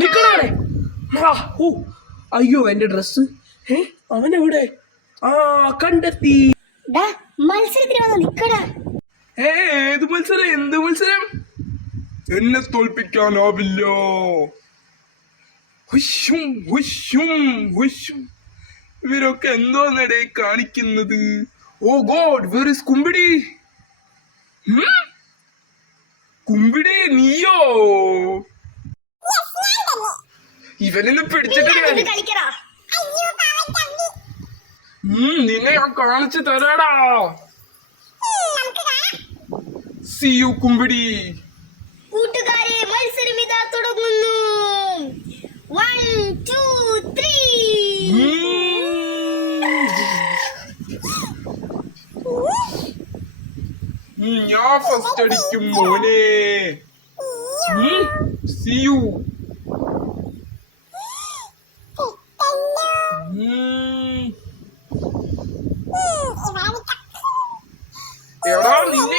നിക്കണേ. അയ്യോ എന്റെ ഡ്രസ്. അവനെവിടെ? കണ്ടെത്തി. മത്സരത്തിന് വന്ന് നിക്കടാ. ഏത് മത്സരം? എന്ത് മത്സരം? എന്നെ തോൽപ്പിക്കാനാവില്ല. ഇവരൊക്കെ എന്തോന്നടേ കാണിക്കുന്നത്? Oh God, where is Kumbidi? Kumbidi നീയോ? ഇവനൊന്ന് പിടിച്ചിട്ട് നിന്നെ ഞാൻ കാണിച്ചു തരാടാ. See you Kumbidi. കൂട്ടുകാരെ, മത്സരം ഇതാ തുടങ്ങുന്നു. 1 2 3. ഞാൻ ഫസ്റ്റ് അടിക്കും മോനെ. See you. എടാ നിന്നെ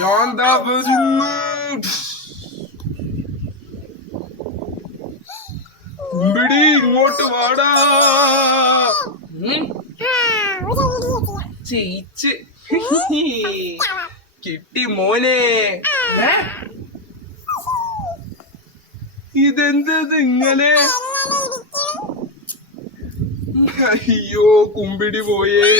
ഞാൻ ദാ വരുന്നു. കുമ്പിടി ഇങ്ങോട്ട് വാടാ. ജയിച്ച് കിട്ടി മോനെ. ഇതെന്തത് ഇങ്ങനെ? അയ്യോ കുമ്പിടി പോയേ.